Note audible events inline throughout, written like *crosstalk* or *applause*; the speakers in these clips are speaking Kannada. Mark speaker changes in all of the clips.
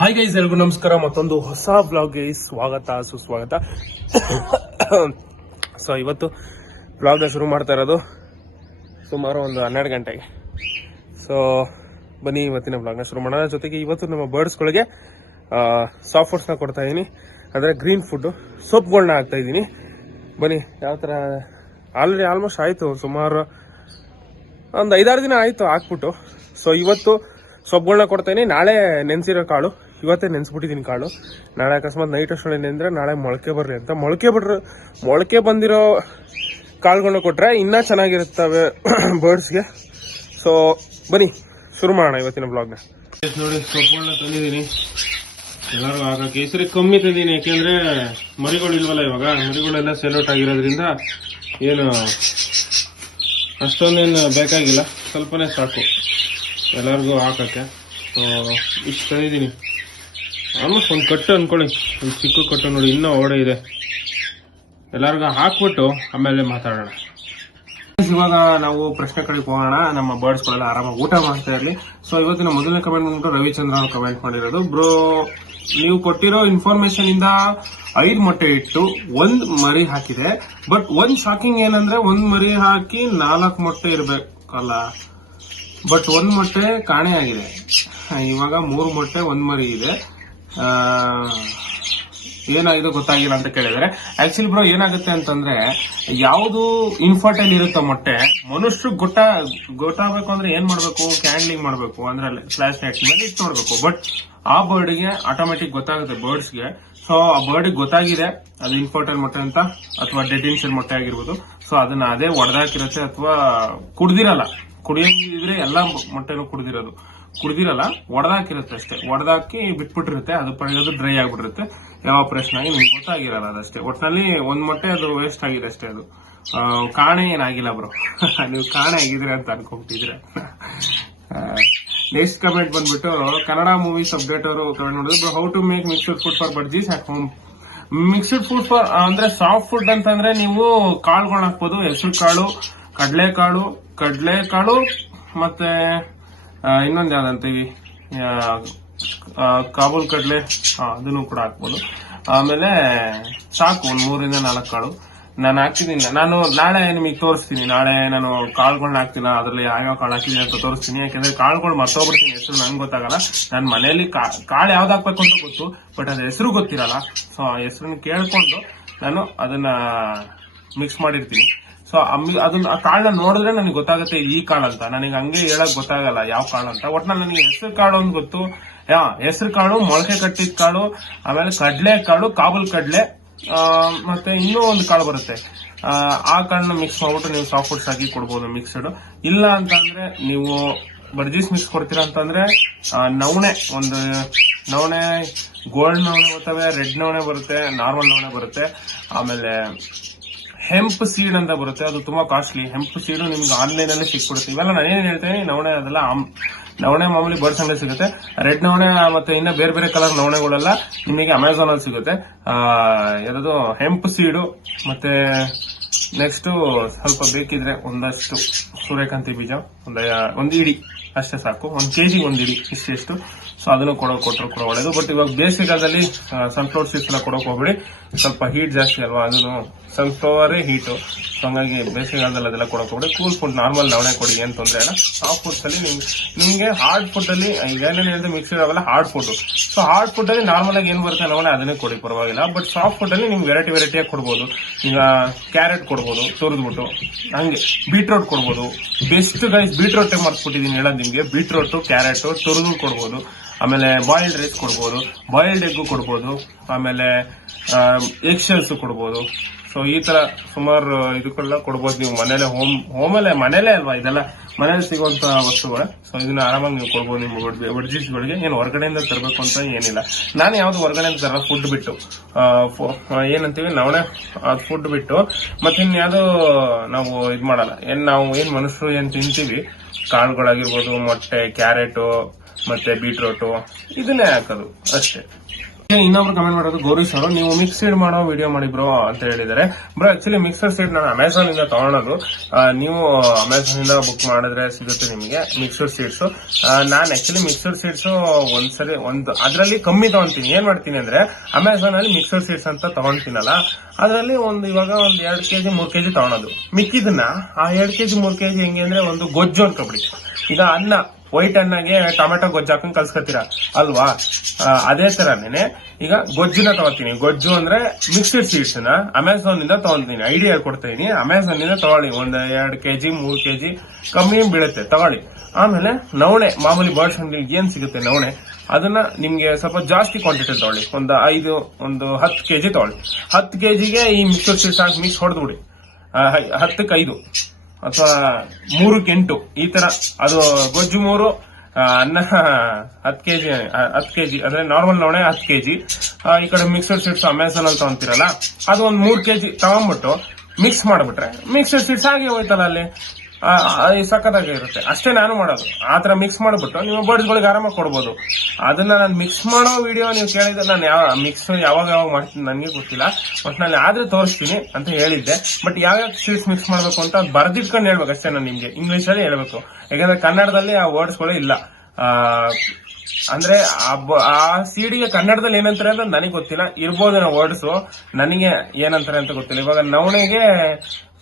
Speaker 1: ಹಾಯ್ ಗೈಸ್ ಎಲ್ರಿಗೂ ನಮಸ್ಕಾರ. ಮತ್ತೊಂದು ಹೊಸ ಬ್ಲಾಗ್ಗೆ ಸ್ವಾಗತ, ಸುಸ್ವಾಗತ. ಸೊ ಇವತ್ತು ಬ್ಲಾಗ್ನ ಶುರು ಮಾಡ್ತಾ ಇರೋದು ಸುಮಾರು ಒಂದು ಹನ್ನೆರಡು ಗಂಟೆಗೆ. ಸೊ ಬನ್ನಿ ಇವತ್ತಿನ ಬ್ಲಾಗ್ನ ಶುರು ಮಾಡೋಣ. ಜೊತೆಗೆ ಇವತ್ತು ನಮ್ಮ ಬರ್ಡ್ಸ್ಗಳಿಗೆ ಸಾಫ್ಟ್ ಫುಡ್ಸ್ನ ಕೊಡ್ತಾ ಇದ್ದೀನಿ ಅಂದರೆ ಗ್ರೀನ್ ಫುಡ್ಡು ಸೊಪ್ಪುಗಳನ್ನ ಹಾಕ್ತಾ ಇದ್ದೀನಿ ಬನ್ನಿ, ಯಾವ ಥರ ಆಲ್ರೆಡಿ ಆಲ್ಮೋಸ್ಟ್ ಆಯಿತು. ಸುಮಾರು ಒಂದು ಐದಾರು ದಿನ ಆಯಿತು ಹಾಕ್ಬಿಟ್ಟು. ಸೊ ಇವತ್ತು ಸೊಪ್ಪುಗಳನ್ನ ಕೊಡ್ತೀನಿ ನಾಳೆ ನೆನೆಸಿರೋ ಕಾಳು. ಇವತ್ತೇ ನೆನೆಸ್ಬಿಟ್ಟಿದ್ದೀನಿ ಕಾಳು. ನಾಳೆ ಅಕಸ್ಮಾತ್ ನೈಟ್ ಅಷ್ಟೊಳಗೆ ನೆಂದ್ರೆ ನಾಳೆ ಮೊಳಕೆ ಬರ್ರಿ ಅಂತ. ಮೊಳಕೆ ಬಿಟ್ರೆ ಮೊಳಕೆ ಬಂದಿರೋ ಕಾಳುಗಳನ್ನ ಕೊಟ್ರೆ ಇನ್ನೂ ಚೆನ್ನಾಗಿರುತ್ತವೆ *coughs* ಬರ್ಡ್ಸ್ಗೆ ಸೊ ಬನ್ನಿ, ಶುರು ಮಾಡೋಣ ಇವತ್ತಿನ ಬ್ಲಾಗ್ನ ನೋಡಿ ಸೊಪ್ಪುಗಳನ್ನ ತಂದಿದ್ದೀನಿ. ಎಲ್ಲರೂ ಆಗ ಕೇಸರಿ ಕಮ್ಮಿ ತಂದೀನಿ ಯಾಕೆಂದ್ರೆ ಮರಿಗಳು ಇಲ್ವಲ್ಲ ಇವಾಗ. ಮರಿಗಳೆಲ್ಲ ಸೆಲೌಟ್ ಆಗಿರೋದ್ರಿಂದ ಏನು ಅಷ್ಟೊಂದೇನು ಬೇಕಾಗಿಲ್ಲ. ಸ್ವಲ್ಪನೇ ಸಾಕು. ಎಲ್ಲರಿಗೂ ಹಾಕೋಕ್ಕೆ. ಸೊ ಇಷ್ಟು ತಂದಿದ್ದೀನಿ. ಆಲ್ಮೋಸ್ಟ್ ಒಂದು ಕಟ್ಟು ಅಂದ್ಕೊಳ್ಳಿ ಒಂದು ಚಿಕ್ಕ ಕಟ್ಟು ನೋಡಿ, ಇನ್ನೂ ಓಡೆ ಇದೆ. ಎಲ್ಲರಿಗೂ ಹಾಕ್ಬಿಟ್ಟು ಆಮೇಲೆ ಮಾತಾಡೋಣ. ಇವಾಗ ನಾವು ಪ್ರಶ್ನೆ ಕಡೆ ಹೋಗೋಣ. ನಮ್ಮ ಬರ್ಡ್ಸ್ಗಳೆಲ್ಲ ಆರಾಮಾಗಿ ಊಟ ಮಾಡ್ತಾ ಇರಲಿ. ಸೊ ಇವತ್ತಿನ ಮೊದಲನೇ ಕಮೆಂಟ್ ಬಂದ್ಬಿಟ್ಟು ರವಿಚಂದ್ರ ಅವರು ಕಮೆಂಟ್ ಮಾಡಿರೋದು. ಬ್ರೋ ನೀವು ಕೊಟ್ಟಿರೋ ಇನ್ಫಾರ್ಮೇಶನ್ ಇಂದ ಐದು ಮೊಟ್ಟೆ ಇಟ್ಟು ಒಂದ್ ಮರಿ ಹಾಕಿದೆ. ಬಟ್ ಒಂದ್ ಶಾಕಿಂಗ್ ಏನಂದ್ರೆ ಒಂದ್ ಮರಿ ಹಾಕಿ ನಾಲ್ಕು ಮೊಟ್ಟೆ ಇರ್ಬೇಕಲ್ಲ. ಬಟ್ ಒಂದ್ ಮೊಟ್ಟೆ ಕಾಣೆ ಆಗಿದೆ. ಇವಾಗ ಮೂರು ಮೊಟ್ಟೆ, ಒಂದ್ ಮರಿ ಇದೆ. ಏನಾಗಿದೆ ಗೊತ್ತಾಗಿಲ್ಲ ಅಂತ ಕೇಳಿದರೆ. ಆಕ್ಚುಲಿ ಬ್ರೋ ಏನಾಗುತ್ತೆ ಅಂತಂದ್ರೆ, ಯಾವುದು ಇನ್ಫರ್ಟೈಲ್ ಇರುತ್ತೆ ಮೊಟ್ಟೆ ಮನುಷ್ಯರು ಗೊಟ್ಟ, ಗೊತ್ತಾಗಬೇಕು ಅಂದ್ರೆ ಏನ್ ಮಾಡ್ಬೇಕು? ಕ್ಯಾಂಡ್ಲಿಂಗ್ ಮಾಡ್ಬೇಕು, ಅಂದ್ರೆ ಫ್ಲಾಶ್ ಲೈಟ್ ಮೇಲೆ ಇಟ್ಟು ನೋಡ್ಬೇಕು. ಬಟ್ ಆ ಬರ್ಡ್ಗೆ ಆಟೋಮೆಟಿಕ್ ಗೊತ್ತಾಗುತ್ತೆ ಬರ್ಡ್ಸ್ಗೆ ಸೊ ಆ ಬರ್ಡ್ ಗೊತ್ತಾಗಿದೆ, ಅದು ಇನ್ಫರ್ಟೈಲ್ ಮೊಟ್ಟೆ ಅಂತ, ಅಥವಾ ಇನ್ಸೆಲ್ ಮೊಟ್ಟೆ ಆಗಿರ್ಬೋದು. ಸೊ ಅದನ್ನ ಅದೇ ಒಡೆದಾಕಿರುತ್ತೆ, ಅಥವಾ ಕುಡ್ದಿರಲ್ಲ. ಕುಡಿಯಂಗಿದ್ರೆ ಎಲ್ಲಾ ಮೊಟ್ಟೆನೂ ಕುಡ್ದಿರೋದು. ಕುಡ್ದಿರಲ್ಲ, ಒಡೆದಾಕಿರುತ್ತೆ ಅಷ್ಟೇ. ಒಡೆದಾಕಿ ಬಿಟ್ಬಿಟ್ಟಿರುತ್ತೆ, ಅದು ಪಡೆಯೋದು ಡ್ರೈ ಆಗ್ಬಿಟ್ಟಿರುತ್ತೆ. ಯಾವ ಪ್ರಶ್ನೆ ಆಗಿ ನಿಮ್ಗೆ ಗೊತ್ತಾಗಿರಲ್ಲ ಅದಷ್ಟೇ. ಒಟ್ಟಿನಲ್ಲಿ ಒಂದ್ ಮೊಟ್ಟೆ ಅದು ವೇಸ್ಟ್ ಆಗಿದೆ ಅಷ್ಟೇ ಅದು. ಕಾಣೆ ಏನಾಗಿಲ್ಲ ಬ್ರೋ *laughs* ನೀವು ಕಾಣೆ ಆಗಿದ್ರೆ ಅಂತ ಅನ್ಕೊಂಡಿದ್ರೆ ನೆಕ್ಸ್ಟ್ ಕಮೆಂಟ್ ಬಂದ್ಬಿಟ್ಟು, ಕನ್ನಡ ಮೂವೀಸ್ ಅಪ್ಡೇಟ್ ಅವರು ಕಮೆಂಟ್ ಮಾಡಿದ್ರು. How to make mixed food for budgies at home mixed food for ಅಂದ್ರೆ ಸಾಫ್ಟ್ ಫುಡ್ ಅಂತಂದ್ರೆ ನೀವು ಕಾಳುಗಳು ಹಾಕ್ಬೋದು. ಹೆಸರು ಕಾಳು ಕಡಲೆಕಾಳು ಕಡಲೆಕಾಳು ಮತ್ತೆ ಇನ್ನೊಂದ್ ಯಾವ್ದಂತೀವಿ ಆ, ಆ, ಕಾಬೂಲ್ ಕಡಲೆ ಅದನ್ನು ಕೂಡ ಹಾಕ್ಬೋದು. ಆಮೇಲೆ ಸಾಕು ಒಂದು ಮೂರಿಂದ ನಾಲ್ಕು ಕಾಳು. ನಾನು ಹಾಕ್ತಿದ್ದೀನಿ ನಾನು ನಾಳೆ ನಿಮಗೆ ತೋರಿಸ್ತೀನಿ. ನಾಳೆ ನಾನು ಕಾಳುಗಳನ್ನ ಹಾಕ್ತೀನಿ? ಅದರಲ್ಲಿ ಯಾವ್ಯಾವ ಕಾಳು ಹಾಕಿದ್ದೀನಿ ಅಂತ ತೋರಿಸ್ತೀನಿ. ಯಾಕಂದ್ರೆ ಕಾಳುಗಳು ಮರ್ತೋಗ್ಬಿಡ್ತೀನಿ. ಹೆಸರು ನನ್ಗೆ ಗೊತ್ತಾಗಲ್ಲ. ನನ್ನ ಮನೆಯಲ್ಲಿ ಕಾಳು ಯಾವ್ದು ಹಾಕ್ಬೇಕು ಅಂತ ಗೊತ್ತು ಬಟ್ ಅದ್ರ ಹೆಸರು ಗೊತ್ತಿರಲ್ಲ. ಸೊ ಆ ಹೆಸರನ್ನ ಕೇಳ್ಕೊಂಡು ನಾನು ಅದನ್ನ ಮಿಕ್ಸ್ ಮಾಡಿರ್ತೀನಿ. ಸೊ ಅದನ್ನ ಆ ಕಾಳನ್ನ ನೋಡಿದ್ರೆ ನನಗೆ ಗೊತ್ತಾಗುತ್ತೆ ಈ ಕಾಳು ಅಂತ. ನನಗೆ ಹಂಗೆ ಹೇಳಕ್ ಗೊತ್ತಾಗಲ್ಲ ಯಾವ ಕಾಳು ಅಂತ. ಒಟ್ನಲ್ಲಿ ನನಗೆ ಹೆಸರು ಕಾಳು ಅಂತ ಗೊತ್ತು. ಯಾ ಹೆಸರು ಕಾಳು ಮೊಳಕೆ ಕಟ್ಟಿದ ಕಾಳು ಆಮೇಲೆ ಕಡಲೆ ಕಾಳು ಕಾಬೂಲ್ ಕಡಲೆ ಮತ್ತೆ ಇನ್ನೂ ಒಂದು ಕಾಳು ಬರುತ್ತೆ. ಆ, ಕಾಳನ್ನ ಮಿಕ್ಸ್ ಮಾಡ್ಬಿಟ್ಟು ನೀವು ಸಾಫ್ಟ್ ಫುಡ್ಸ್ ಹಾಕಿ ಕೊಡ್ಬೋದು ಮಿಕ್ಸ್ಡ್ ಇಲ್ಲ ಅಂತಂದ್ರೆ ನೀವು ಬರ್ಜೀಸ್ ಮಿಕ್ಸ್ ಕೊಡ್ತೀರಾ ಅಂತಂದ್ರೆ ನವಣೆ ಒಂದು ನವಣೆ ಗೋಲ್ಡ್ ನವಣೆ ಬರ್ತವೆ ರೆಡ್ ನವಣೆ ಬರುತ್ತೆ ನಾರ್ಮಲ್ ನವಣೆ ಬರುತ್ತೆ. ಆಮೇಲೆ ಹೆಂಪ್ ಸೀಡ್ ಅಂತ ಬರುತ್ತೆ. ಅದು ತುಂಬಾ ಕಾಸ್ಟ್ಲಿ ಹೆಂಪ್ ಸೀಡ್ ನಿಮ್ಗೆ ಆನ್ಲೈನ್ ಅಲ್ಲಿ ಸಿಕ್ಬಿಡುತ್ತೆ. ಇವೆಲ್ಲ ನಾನು ಏನ್ ಹೇಳ್ತೇನೆ, ನವಣೆ ಅದೆಲ್ಲ ನವಣೆ ಮಾಮೂಲಿ ಬರ್ಡ್ಸ್ ಅಂಗಡಿ ಸಿಗುತ್ತೆ. ರೆಡ್ ನವಣೆ ಮತ್ತೆ ಇನ್ನ ಬೇರೆ ಬೇರೆ ಕಲರ್ ನವಣೆಗಳೆಲ್ಲ ನಿಮಗೆ ಅಮೆಝಾನ್ ಅಲ್ಲಿ ಸಿಗುತ್ತೆ. ಯಾವ್ದು ಹೆಂಪ್ ಸೀಡು ಮತ್ತೆ ನೆಕ್ಸ್ಟ್ ಸ್ವಲ್ಪ ಬೇಕಿದ್ರೆ ಒಂದಷ್ಟು ಸೂರ್ಯಕಾಂತಿ ಬೀಜ ಒಂದು ಇಡಿ. ಅಷ್ಟೇ ಸಾಕು. ಒಂದ್ ಕೆಜಿ ಒಂದು ಇಡಿ ಇಷ್ಟೆಷ್ಟು. ಸೊ ಅದನ್ನು ಕೊಡೋ ಕೊಟ್ಟರು ಕೂಡ ಒಳ್ಳೇದು. ಬಟ್ ಇವಾಗ ಬೇಸಿಗೆಗಾಲದಲ್ಲಿ ಸನ್ಫ್ಲವರ್ ಸೀಡ್ಸ್ ಎಲ್ಲ ಕೊಡೋಕೆ ಹೋಗ್ಬೇಡಿ. ಸ್ವಲ್ಪ ಹೀಟ್ ಜಾಸ್ತಿ ಅಲ್ವಾ? ಅದನ್ನು ಸನ್ಫ್ಲವರೇ ಹೀಟು ಸೊ ಹಂಗಾಗಿ ಬೇಸಿಗೆಗಾಲದಲ್ಲಿ ಅದೆಲ್ಲ ಕೊಡೋಕೆ ಹೋಗ್ಬೇಡಿ. ಕೂಲ್ ಫುಡ್ ನಾರ್ಮಲ್ ನವಣೆ ಕೊಡಿ, ಏನು ತೊಂದರೆ ಇಲ್ಲ. ಸಾಫ್ಟ್ ಫುಡ್ಸ್ ಅಲ್ಲಿ ನಿಮ್ಗೆ ನಿಮಗೆ ಹಾರ್ಡ್ ಫುಡ್ ಅಲ್ಲಿ ಈಗ ಏನೇನು ಹೇಳಿದ್ರೆ ಮಿಕ್ಸಿಡ್ ಅವೆಲ್ಲ hard food so hard food ಅಲ್ಲಿ ನಾರ್ಮಲ್ ಆಗಿ ಏನ್ ಬರುತ್ತೆ ನವಣೆ, ಅದನ್ನೇ ಕೊಡಿ, ಪರವಾಗಿಲ್ಲ. ಬಟ್ ಸಾಫ್ಟ್ ಫುಡ್ ಅಲ್ಲಿ ನಿಮ್ಗೆ ವೆರೈಟಿ ವೆರೈಟಿಯಾಗಿ ಕೊಡ್ಬೋದು. ಈಗ ಕ್ಯಾರೆಟ್ ಕೊಡ್ಬೋದು, ತುರಿದ್ಬಿಟ್ಟು. ಹಂಗೆ ಬೀಟ್ರೋಟ್ ಕೊಡ್ಬೋದು. ಬೆಸ್ಟ್ ಗೈಸ್ ಬೀಟ್ರೋಟ್ ಮರ್ತ್ಬಿಟ್ಟಿದ್ದೀನಿ ಹೇಳೋದು ನಿಮ್ಗೆ ಬೀಟ್ರೋಟ್, ಕ್ಯಾರೆಟ್, ತುರಿದು ಕೊಡ್ಬೋದು. ಆಮೇಲೆ ಬಾಯ್ಲ್ಡ್ ರೈಸ್ ಕೊಡ್ಬೋದು. ಬಾಯ್ಲ್ಡ್ ಎಗ್ ಕೊಡ್ಬೋದು. ಆಮೇಲೆ ಎಗ್ ಶೆಲ್ಸ್ ಕೊಡ್ಬೋದು. ಸೊ ಈ ತರ ಸುಮಾರು ಇದಕ್ಕೆಲ್ಲ ಕೊಡ್ಬೋದು ನೀವು ಮನೇಲೆ ಹೋಮ್ ಹೋಮಲ್ಲೇ ಮನೇಲೆ ಅಲ್ವಾ? ಇದೆಲ್ಲ ಮನೇಲಿ ಸಿಗುವಂತ ವಸ್ತುಗಳು. ಸೊ ಇದನ್ನ ಆರಾಮಾಗಿ ನೀವು ಕೊಡ್ಬೋದು ನಿಮ್ಮ ಬಡ್ಜಿಸ್ಗಳಿಗೆ ಏನು ಹೊರಗಡೆಯಿಂದ ತರಬೇಕು ಅಂತ ಏನಿಲ್ಲ. ನಾನು ಯಾವ್ದು ಹೊರಗಡೆಯಿಂದ ತರ ಫುಡ್ ಬಿಟ್ಟು. ಏನಂತೀವಿ? ನವಣೆ ಫುಡ್ ಬಿಟ್ಟು. ಮತ್ತೆ ಇನ್ಯಾವುದೋ ನಾವು ಇದು ಮಾಡಲ್ಲ. ಏನ್ ನಾವು ಏನ್ ಮನುಷ್ಯರು ಏನ್ ತಿಂತೀವಿ? ಕಾಳುಗಳಾಗಿರ್ಬೋದು, ಮೊಟ್ಟೆ, ಕ್ಯಾರೆಟು, ಮತ್ತೆ ಬೀಟ್ರೋಟು. ಇದನ್ನೇ ಹಾಕೋದು, ಅಷ್ಟೇ. ಇನ್ನೊಬ್ರು ಕಮೆಂಟ್ ಮಾಡೋದು ಗೌರೀಶ್ ಅವರು. ನೀವು ಮಿಕ್ಸೆಡ್ ಮಾಡೋ ವಿಡಿಯೋ ಮಾಡಿ ಬ್ರೋ ಅಂತ ಹೇಳಿದ್ದಾರೆ. ಬ್ರೋ ಆಕ್ಚುಲಿ ಮಿಕ್ಸರ್ ಸೀಟ್ ನಾನು ಅಮೆಝಾನ್ ಇಂದ ತಗೊಳೋದು ಆ, ನೀವು ಅಮೆಝಾನ್ ಇಂದ ಬುಕ್ ಮಾಡಿದ್ರೆ ಸಿಗುತ್ತೆ ನಿಮಗೆ ಮಿಕ್ಸರ್ ಸೀಟ್ಸ್ ನಾನು ಆಕ್ಚುಲಿ ಮಿಕ್ಸರ್ ಸೀಟ್ಸ್ ಒಂದ್ಸರಿ ಒಂದು ಅದರಲ್ಲಿ ಕಮ್ಮಿ ತಗೊಂತೀನಿ. ಏನ್ ಮಾಡ್ತೀನಿ ಅಂದ್ರೆ ಅಮೆಝಾನ್ ಅಲ್ಲಿ ಮಿಕ್ಸರ್ ಸೀಟ್ಸ್ ಅಂತ ತಗೊಂತೀನಲ್ಲ ಅದರಲ್ಲಿ ಒಂದು ಇವಾಗ ಒಂದ್ ಎರಡ್ ಕೆಜಿ ಮೂರ್ ಕೆಜಿ ತಗೊಳೋದು. ಮಿಕ್ಕಿದನ್ನ ಆ ಎರಡ್ ಕೆಜಿ ಮೂರ್ ಕೆಜಿ ಹೆಂಗೆ ಅಂದ್ರೆ ಒಂದು ಗೊಜ್ಜು ಅಂತ ಕಬಡ್ಡಿ ಈಗ ಅನ್ನ ವೈಟ್ ಅನ್ನಾಗೆ ಟೊಮೆಟೊ ಗೊಜ್ಜು ಹಾಕೊಂಡ್ ಕಲ್ಸ್ಕೊತೀರಾ? ಅಲ್ವಾ? ಅದೇ ತರನೇ ಈಗ ಗೊಜ್ಜುನ ತಗೋತೀನಿ ಗೊಜ್ಜು ಅಂದ್ರೆ ಮಿಕ್ಸ್ಡ್ ಸೀಡ್ಸ್ನ ಅಮೆಝಾನ್ ಇಂದ ತಗೊಂತೀನಿ ಐಡಿಯಾ ಕೊಡ್ತೀನಿ ಅಮೆಝಾನ್ ಇಂದ ತಗೊಳ್ಳಿ. ಒಂದ್ ಎರಡ್ ಕೆಜಿ, ಮೂರ್ ಕೆಜಿ ಕಮ್ಮಿ ಬೀಳುತ್ತೆ. ತಗೊಳ್ಳಿ. ಆಮೇಲೆ ನವಣೆ. ಮಾಮೂಲಿ ಬರ್ಡ್ಸ್ ಅಂಗಡಿಲಿ ಏನ್ ಸಿಗುತ್ತೆ ನವಣೆ? ಅದನ್ನ ನಿಮ್ಗೆ ಸ್ವಲ್ಪ ಜಾಸ್ತಿ ಕ್ವಾಂಟಿಟಿ ತಗೊಳ್ಳಿ. ಒಂದು ಐದು, ಒಂದು ಹತ್ತು ಕೆಜಿ ತಗೊಳ್ಳಿ. ಹತ್ತು ಕೆಜಿಗೆ ಈ ಮಿಕ್ಸ್ಡ್ ಸೀಡ್ಸ್ ಹಾಕಿ ಮಿಕ್ಸ್ ಹೊಡೆದ್ಬಿಡಿ ಹತ್ತಕ್ಕೆ ಐದು. ಅಥವಾ ಮೂರಕ್ಕೆ ಎಂಟು ಈ ತರ. ಅದು ಗೊಜ್ಜು ಮೂರು ಅನ್ನ ಹತ್ತು ಕೆಜಿ ಹತ್ತು ಕೆಜಿ, ಅಂದ್ರೆ ನಾರ್ಮಲ್ ನವಣೆ ಹತ್ತು ಕೆಜಿ. ಈ ಕಡೆ ಮಿಕ್ಸರ್ ಸೀಡ್ಸ್ ಅಮೆಝಾನ್ ಅಲ್ಲಿ ತಗೊಂತಿರಲ್ಲ, ಅದು ಮೂರು ಕೆ ಕೆಜಿ ತಗೊಂಡ್ಬಿಟ್ಟು ಮಿಕ್ಸ್ ಮಾಡ್ಬಿಟ್ರೆ ಮಿಕ್ಸರ್ ಸೀಡ್ಸ್ ಆಗಿ ಹೋಯ್ತಲ್ಲ ಅಲ್ಲಿ. ಸಖತ್ತಾಗಿ ಇರುತ್ತೆ. ಅಷ್ಟೇ ನಾನು ಮಾಡೋದು. ಆ ಥರ ಮಿಕ್ಸ್ ಮಾಡಿಬಿಟ್ಟು ನೀವು ಬರ್ಡ್ಸ್ಗಳಿಗೆ ಆರಾಮಾಗಿ ಕೊಡ್ಬೋದು. ಅದನ್ನ ನಾನು ಮಿಕ್ಸ್ ಮಾಡೋ ವಿಡಿಯೋ ನೀವು ಕೇಳಿದ್ರೆ ನಾನು ಯಾವ ಮಿಕ್ಸ್ ಯಾವಾಗ ಯಾವಾಗ ಮಾಡ್ತೀನಿ ನನಗೆ ಗೊತ್ತಿಲ್ಲ. ಬಟ್ ನಾನು ಆದ್ರೆ ತೋರಿಸ್ತೀನಿ ಅಂತ ಹೇಳಿದ್ದೆ. ಬಟ್ ಯಾವ್ಯಾವ ಸೀಡ್ಸ್ ಮಿಕ್ಸ್ ಮಾಡಬೇಕು ಅಂತ ಬರ್ದಿಟ್ಕೊಂಡು ಹೇಳ್ಬೇಕು ಅಷ್ಟೇ ನಾನು ನಿಮಗೆ. ಇಂಗ್ಲೀಷಲ್ಲಿ ಹೇಳ್ಬೇಕು. ಯಾಕಂದ್ರೆ ಕನ್ನಡದಲ್ಲಿ ಆ ವರ್ಡ್ಸ್ಗಳು ಇಲ್ಲ. ಅಂದ್ರೆ ಆ ಸೀಡಿಗೆ ಕನ್ನಡದಲ್ಲಿ ಏನಂತಾರೆ ಅಂತ ನನಗೆ ಗೊತ್ತಿಲ್ಲ. ಇರ್ಬೋದೇನೋ ವರ್ಡ್ಸ್ ನನಗೆ ಏನಂತಾರೆ ಅಂತ ಗೊತ್ತಿಲ್ಲ. ಇವಾಗ ನವಣೆಗೆ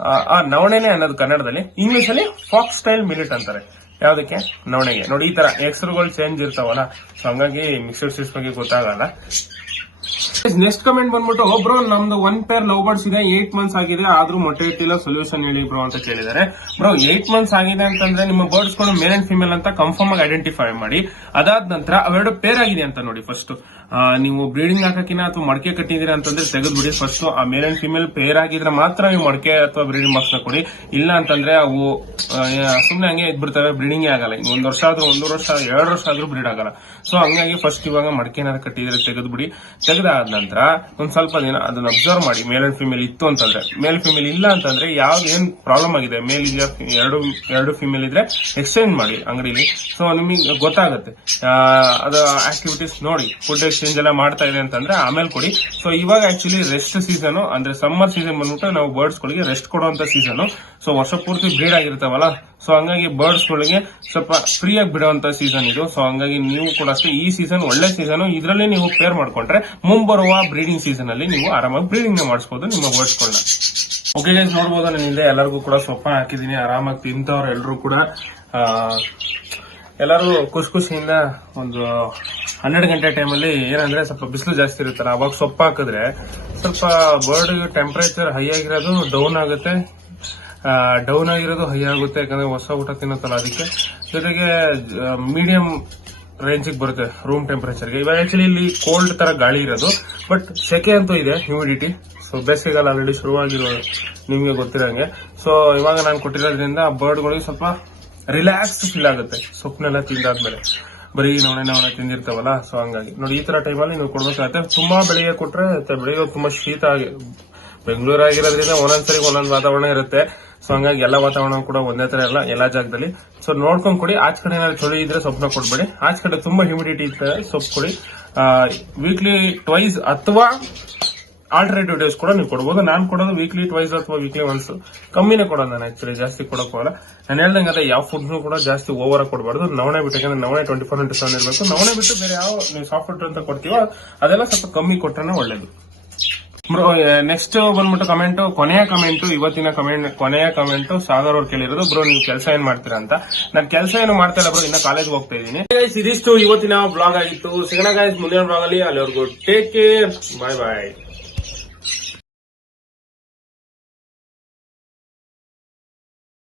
Speaker 1: ಆ, ನವಣೆನೆ ಅನ್ನೋದು ಕನ್ನಡದಲ್ಲಿ. ಇಂಗ್ಲಿಷ್ ಅಲ್ಲಿ ಫಾಕ್ಸ್ ಸ್ಟೈಲ್ ಮಿಲಿಟ್ ಅಂತಾರೆ. ಯಾವ್ದಕ್ಕೆ? ನವಣೆಗೆ. ನೋಡಿ ಈ ತರ ಹೆಸರುಗಳು ಚೇಂಜ್ ಇರ್ತಾವಲ್ಲ. ಸೊ ಹಂಗಾಗಿ ಮಿಕ್ಸರ್ ಸೀಡ್ಸ್ ಬಗ್ಗೆ ಗೊತ್ತಾಗಲ್ಲ. ನೆಕ್ಸ್ಟ್ ಕಮೆಂಟ್ ಬಂದ್ಬಿಟ್ಟು ಬ್ರೋ ನಮ್ದು ಒನ್ ಪೇರ್ ಲವ್ ಬರ್ಡ್ಸ್ ಇದೆ ಏಟ್ ಮಂತ್ಸ್ ಆಗಿದೆ, ಆದ್ರೂ ಮೊಟ್ಟೆ ಇಟ್ಟಿಲ್ಲ ಸೊಲ್ಯೂಷನ್ ಹೇಳಿ ಬ್ರೋ ಅಂತ ಕೇಳಿದ್ದಾರೆ. ಬ್ರೋ ಏಟ್ ಮಂತ್ಸ್ ಆಗಿದೆ ಅಂತಂದ್ರೆ ನಿಮ್ಮ ಬರ್ಡ್ಸ್ಗಳು ಮೇಲ್ ಅಂಡ್ ಫಿಮೇಲ್ ಅಂತ ಕನ್ಫರ್ಮ್ ಆಗಿ ಐಡೆಂಟಿಫೈ ಮಾಡಿ. ಅದಾದ ನಂತರ ಅವೆರಡು ಪೇರ್ ಆಗಿದೆ ಅಂತ ನೋಡಿ ಫಸ್ಟ್ ನೀವು ಬ್ರೀಡಿಂಗ್ ಹಾಕಕಿನ ಅಥವಾ ಮಡಕೆ ಕಟ್ಟಿದೀರ ಅಂತಂದ್ರೆ ತೆಗೆದ್ಬಿಡಿ. ಫಸ್ಟ್ ಆ ಮೇಲ್ ಅಂಡ್ ಫಿಮೇಲ್ ಪೇರ್ ಆಗಿದ್ರೆ ಮಾತ್ರ ನೀವು ಮಡಕೆ ಅಥವಾ ಬ್ರೀಡಿಂಗ್ ಬಾಕ್ಸ್ ಕೊಡಿ. ಇಲ್ಲ ಅಂತಂದ್ರೆ ಅವು ಸುಮ್ನೆ ಹಂಗೆ ಇದ್ಬಿಡ್ತವೆ ಬ್ರೀಡಿಂಗ್ ಆಗಲ್ಲ. ಒಂದ್ ವರ್ಷ ಆದ್ರೂ, ಒಂದೂವರೆ ವರ್ಷ ಎರಡು ವರ್ಷ ಆದ್ರೂ ಬ್ರೀಡ್ ಆಗಲ್ಲ. ಸೊ ಹಂಗಾಗಿ ಫಸ್ಟ್ ಇವಾಗ ಮಡಕೆ ಏನಾದ್ರು ಕಟ್ಟಿದ್ರೆ ತೆಗೆದ್ಬಿಡಿ. ತೆಗೆದಾದ ನಂತರ ಒಂದ್ ಸ್ವಲ್ಪ ದಿನ ಅದನ್ನ ಅಬ್ಸರ್ವ್ ಮಾಡಿ. ಮೇಲ್ ಅಂಡ್ ಫಿಮೇಲ್ ಇತ್ತು ಅಂತಂದ್ರೆ. ಮೇಲ್ ಫಿಮೇಲ್ ಇಲ್ಲ ಅಂತಂದ್ರೆ ಯಾವ್ದು ಏನ್ ಪ್ರಾಬ್ಲಮ್ ಆಗಿದೆ? ಮೇಲ್ ಇದೆಯಾ, ಎರಡು ಎರಡು ಫಿಮೇಲ್ ಇದ್ರೆ ಎಕ್ಸ್ಚೇಂಜ್ ಮಾಡಿ ಅಂಗಡಿಲಿ. ಸೊ ನಿಮಗೆ ಗೊತ್ತಾಗುತ್ತೆ. ಅದು ಆಕ್ಟಿವಿಟೀಸ್ ನೋಡಿ. ಫುಡ್ ಎಕ್ಸ್ಚೇಂಜ್ ಎಲ್ಲ ಮಾಡ್ತಾ ಇದೆ ಅಂತಂದ್ರೆ ಆಮೇಲೆ ಕೊಡಿ. ಸೊ ಇವಾಗ ಆಕ್ಚುಲಿ ರೆಸ್ಟ್ ಸೀಸನ್ ಅಂದ್ರೆ ಸಮ್ಮರ್ ಸೀಸನ್ ಬಂದ್ಬಿಟ್ಟು ನಾವು ಬರ್ಡ್ಸ್ ಗಳಿಗೆ ರೆಸ್ಟ್ ಕೊಡುವಂತ ಸೀಸನ್ ಸೊ ವರ್ಷ ಪೂರ್ತಿ ಬ್ರೀಡ್ ಆಗಿರ್ತಾವಲ್ಲ ಸೊ ಹಂಗಾಗಿ ಬರ್ಡ್ಸ್ ಗಳಿಗೆ ಸ್ವಲ್ಪ ಫ್ರೀ ಆಗಿ ಬಿಡುವಂತ ಸೀಸನ್ ಇದು. ಸೊ ಹಂಗಾಗಿ ನೀವು ಕೂಡ ಅಷ್ಟೇ ಈ ಸೀಸನ್ ಒಳ್ಳೆ ಸೀಸನ್ ಇದರಲ್ಲಿ ನೀವು ಪೇರ್ ಮಾಡ್ಕೊಂಡ್ರೆ ಮುಂಬರುವ ಬ್ರೀಡಿಂಗ್ ಸೀಸನ್ ಅಲ್ಲಿ ನೀವು ಆರಾಮಾಗಿ ಬ್ರೀಡಿಂಗ್ ಮಾಡಿಸಬಹುದು ನಿಮ್ಮ ಬರ್ಡ್ಸ್ ಗಳನ್ನ. ಓಕೆ ಗೈಸ್ ನೋಡ್ಬೋದು? ನಾನು ಎಲ್ಲರಿಗೂ ಕೂಡ ಸೊಪ್ಪ ಹಾಕಿದೀನಿ. ಆರಾಮಾಗಿ ತಿಂತವ್ರು ಎಲ್ಲರೂ ಕೂಡ ಎಲ್ಲರೂ ಖುಷಿ ಖುಷಿಯಿಂದ ಒಂದು ಹನ್ನೆರಡು ಗಂಟೆ ಟೈಮಲ್ಲಿ ಏನಂದ್ರೆ ಸ್ವಲ್ಪ ಬಿಸಿಲು ಜಾಸ್ತಿ ಇರುತ್ತಲ್ಲ, ಅವಾಗ ಸೊಪ್ಪು ಹಾಕಿದ್ರೆ ಸ್ವಲ್ಪ ಬರ್ಡ್ ಟೆಂಪರೇಚರ್ ಹೈ ಆಗಿರೋದು ಡೌನ್ ಆಗುತ್ತೆ. ಡೌನ್ ಆಗಿರೋದು ಹೈ ಆಗುತ್ತೆ, ಯಾಕಂದ್ರೆ ಹೊಸ ಊಟ ತಿನ್ನುತ್ತಲ್ಲ ಅದಕ್ಕೆ. ಜೊತೆಗೆ ಮೀಡಿಯಂ ರೇಂಜಿಗೆ ಬರುತ್ತೆ ರೂಮ್ ಟೆಂಪರೇಚರ್ಗೆ ಇವಾಗ ಆಕ್ಚುಲಿ ಇಲ್ಲಿ ಕೋಲ್ಡ್ ತರ ಗಾಳಿ ಇರೋದು ಬಟ್ ಸೆಕೆ ಅಂತೂ ಇದೆ ಹ್ಯೂಮಿಡಿಟಿ ಸೊ ಬೇಸಿಗೆಗಾಲ ಆಲ್ರೆಡಿ ಶುರುವಾಗಿರೋ ನಿಮಗೆ ಗೊತ್ತಿರೋಂಗೆ. ಸೊ ಇವಾಗ ನಾನು ಕೊಟ್ಟಿರೋದ್ರಿಂದ ಬರ್ಡ್ಗಳಿಗೆ ಸ್ವಲ್ಪ ರಿಲ್ಯಾಕ್ಸ್ ಫೀಲ್ ಆಗುತ್ತೆ. ಸೊಪ್ಪನ್ನೆಲ್ಲ ತಿಂದಾದ್ಮೇಲೆ. ಬರೀ ನವಣೆ ನವಣೆ ತಿಂದಿರ್ತಾವಲ್ಲ ಸೊ ಹಂಗಾಗಿ. ನೋಡಿ, ಈ ತರ ಟೈಮಲ್ಲಿ ನೀವು ಕೊಡ್ಬೇಕಾಗತ್ತೆ. ತುಂಬಾ ಬೆಳಿಗ್ಗೆ ಕೊಟ್ರೆ ಬೆಳಿಗ್ಗೆ ತುಂಬಾ ಶೀತ ಆಗಿ ಬೆಂಗಳೂರು ಆಗಿರೋದ್ರಿಂದ ಒಂದೊಂದ್ಸರಿ ಒಂದೊಂದು ವಾತಾವರಣ ಇರುತ್ತೆ. ಸೊ ಹಂಗಾಗಿ ಎಲ್ಲ ವಾತಾವರಣ ಕೂಡ ಒಂದೇ ತರ ಇಲ್ಲ, ಎಲ್ಲಾ ಜಾಗದಲ್ಲಿ. ಸೊ ನೋಡ್ಕೊಂಡ್ ಕೊಡಿ. ಆಚ ಕಡೆ ಏನಾದ್ರು ಚಳಿ ಇದ್ರೆ ಸೊಪ್ಪನ್ನ ಕೊಡ್ಬೇಡಿ. ಆಚ ಕಡೆ ತುಂಬಾ ಹ್ಯೂಮಿಡಿಟಿ ಇರ್ತದೆ ಸೊಪ್ಪು ಕೊಡಿ. ವೀಕ್ಲಿ ಟ್ವೈಸ್ ಅಥವಾ ಆಲ್ಟರ್ನೇಟಿವ್ ಡೇಸ್ ಕೂಡ ನೀವು ಕೊಡಬಹುದು ನಾನು ಕೊಡೋದು ವೀಕ್ಲಿ ಟ್ವೈಸ್ ಅಥವಾ ವೀಕ್ಲಿ ಒನ್ಸ್ ಕಮ್ಮಿನೇ ಕೊಡೋದು ನಾನು ಆಕ್ಚುಲಿ ಜಾಸ್ತಿ ಕೊಡಕ್ ಹೋಗಲ್ಲ ನಾನು ಹೇಳ್ದಂಗೆ ಅದೇ, ಯಾವ ಫುಡ್ನು ಕೂಡ ಜಾಸ್ತಿ ಓವರ್ ಕೊಡಬಾರ್ದು. ನವಣೆ ಬಿಟ್ಟು, ಯಾಕಂದ್ರೆ ನವಣೆ ಟ್ವೆಂಟಿ ಫೋರ್ ಇಂಟು ಸೆವೆನ್ ಇರಬೇಕು. ನವಣೆ ಬಿಟ್ಟು ಬೇರೆ ಯಾವ ನೀವು ಸಾಫ್ಟ್ ಫುಡ್ ಅಂತ ಕೊಡ್ತೀವೋ, ಅದೆಲ್ಲ ಸ್ವಲ್ಪ ಕಮ್ಮಿ ಕೊಟ್ಟರೆ ಒಳ್ಳೇದು. ಬ್ರೋ ನೆಕ್ಸ್ಟ್ ಬಂದ್ಬಿಟ್ಟು ಕಮೆಂಟ್ ಕೊನೆಯ ಕಮೆಂಟ್ ಇವತ್ತಿನ ಕಮೆಂಟ್ ಕೊನೆಯ ಕಮೆಂಟ್ ಸಾಗರ್ ಅವ್ರು ಕೇಳಿರೋದು. ಬ್ರೋ, ನೀವು ಕೆಲಸ ಏನ್ ಮಾಡ್ತೀರಾ ಅಂತ. ನಾನು ಕೆಲಸ ಏನು ಮಾಡ್ತಾ ಇಲ್ಲ ಬ್ರೋ, ಇನ್ನ ಕಾಲೇಜ್ ಹೋಗ್ತಾ ಇದ್ದೀನಿ. ಇದಿಷ್ಟು ಇವತ್ತಿನ ಬ್ಲಾಗ್ ಆಗಿತ್ತು. ಸಿಗೋಣ ಗಾಯ್ಸ್ ಮುಂದಿನ ಬ್ಲಾಗ್ ಅಲ್ಲಿ. ಅಲ್ಲಿವರೆಗೂ ಟೇಕ್ ಕೇರ್ ಬಾಯ್ ಬಾಯ್